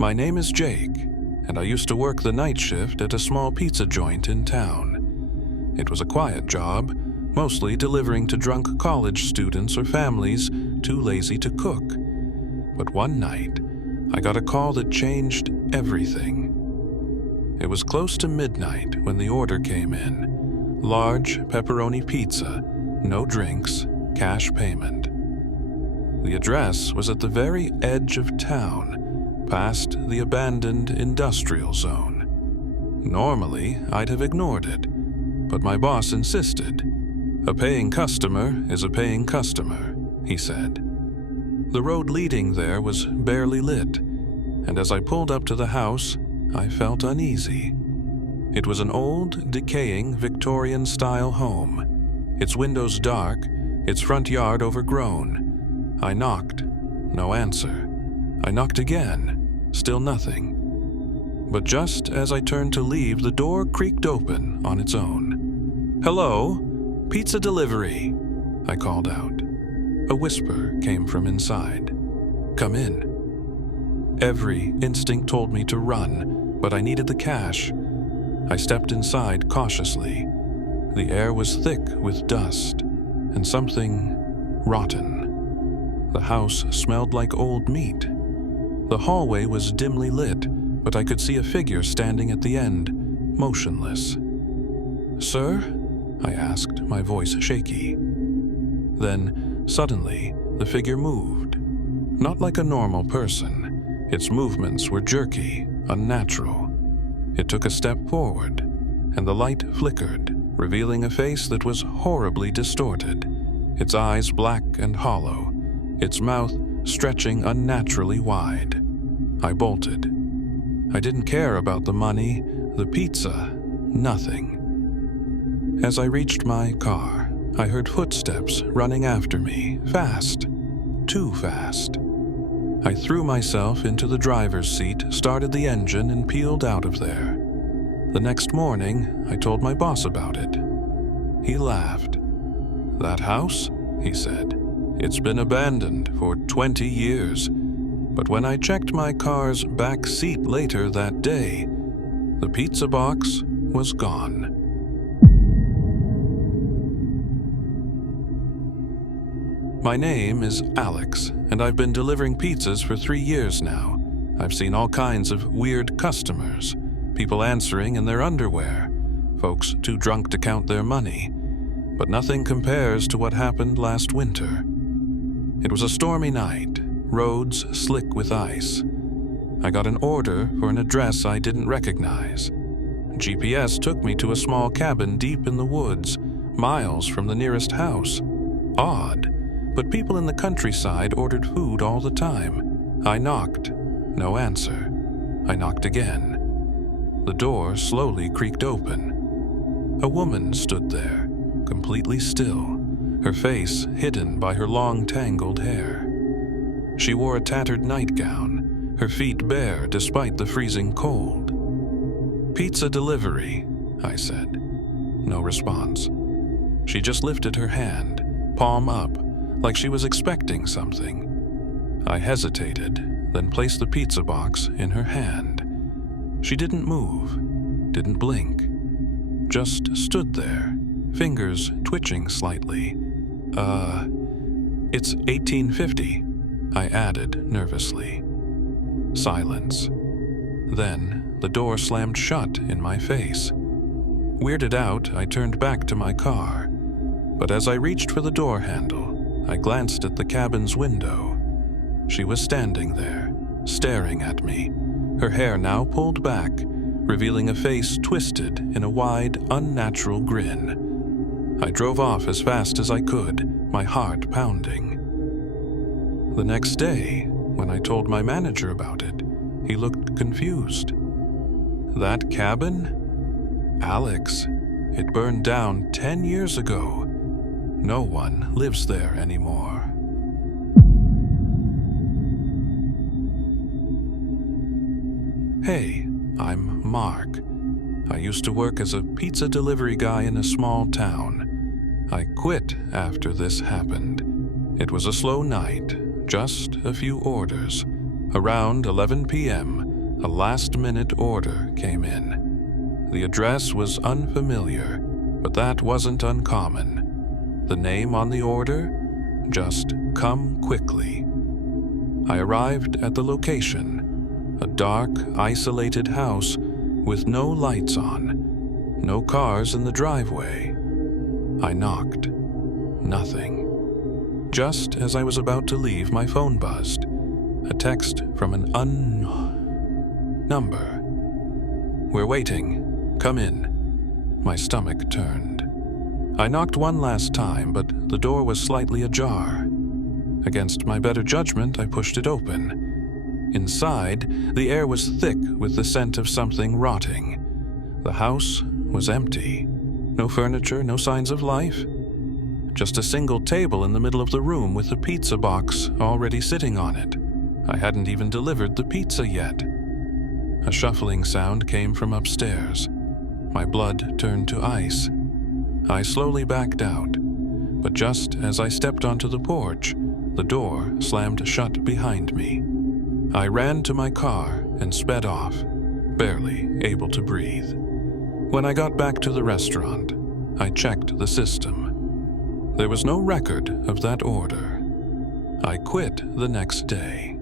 My name is Jake, and I used to work the night shift at a small pizza joint in town. It was a quiet job, mostly delivering to drunk college students or families too lazy to cook. But one night, I got a call that changed everything. It was close to midnight when the order came in. Large pepperoni pizza, no drinks, cash payment. The address was at the very edge of town, past the abandoned industrial zone. Normally, I'd have ignored it, but my boss insisted. "A paying customer is a paying customer," he said. The road leading there was barely lit, and as I pulled up to the house, I felt uneasy. It was an old, decaying Victorian-style home, its windows dark, its front yard overgrown. I knocked, no answer. I knocked again, still nothing. But just as I turned to leave, the door creaked open on its own. "Hello? Pizza delivery," I called out. A whisper came from inside. "Come in." Every instinct told me to run, but I needed the cash. I stepped inside cautiously. The air was thick with dust and something rotten. The house smelled like old meat. The hallway was dimly lit, but I could see a figure standing at the end, motionless. "Sir?" I asked, my voice shaky. Then, suddenly, the figure moved. Not like a normal person. Its movements were jerky, unnatural. It took a step forward, and the light flickered, revealing a face that was horribly distorted, its eyes black and hollow, its mouth stretching unnaturally wide. I bolted. I didn't care about the money, the pizza, nothing. As I reached my car, I heard footsteps running after me, fast, too fast. I threw myself into the driver's seat, started the engine, and peeled out of there. The next morning, I told my boss about it. He laughed. "That house?" he said. "It's been abandoned for 20 years. But when I checked my car's back seat later that day, the pizza box was gone." My name is Alex, and I've been delivering pizzas for 3 years now. I've seen all kinds of weird customers, people answering in their underwear, folks too drunk to count their money, but nothing compares to what happened last winter. It was a stormy night, roads slick with ice. I got an order for an address I didn't recognize. GPS took me to a small cabin deep in the woods, miles from the nearest house. Odd. But people in the countryside ordered food all the time. I knocked. No answer. I knocked again. The door slowly creaked open. A woman stood there, completely still, her face hidden by her long tangled hair. She wore a tattered nightgown, her feet bare despite the freezing cold. "Pizza delivery," I said. No response. She just lifted her hand, palm up, like she was expecting something. I hesitated, then placed the pizza box in her hand. She didn't move, didn't blink, just stood there, fingers twitching slightly. It's 1850, I added nervously. Silence. Then the door slammed shut in my face. Weirded out, I turned back to my car, but as I reached for the door handle, I glanced at the cabin's window. She was standing there, staring at me, her hair now pulled back, revealing a face twisted in a wide, unnatural grin. I drove off as fast as I could, my heart pounding. The next day, when I told my manager about it, he looked confused. "That cabin? Alex, it burned down 10 years ago. No one lives there anymore." Hey, I'm Mark. I used to work as a pizza delivery guy in a small town. I quit after this happened. It was a slow night, just a few orders. Around 11 p.m., a last-minute order came in. The address was unfamiliar, but that wasn't uncommon. The name on the order? Just "Come quickly." I arrived at the location, a dark, isolated house with no lights on, no cars in the driveway. I knocked. Nothing. Just as I was about to leave, my phone buzzed. A text from an unknown number. "We're waiting. Come in." My stomach turned. I knocked one last time, but the door was slightly ajar. Against my better judgment, I pushed it open. Inside, the air was thick with the scent of something rotting. The house was empty. No furniture, no signs of life. Just a single table in the middle of the room with a pizza box already sitting on it. I hadn't even delivered the pizza yet. A shuffling sound came from upstairs. My blood turned to ice. I slowly backed out, but just as I stepped onto the porch, the door slammed shut behind me. I ran to my car and sped off, barely able to breathe. When I got back to the restaurant, I checked the system. There was no record of that order. I quit the next day.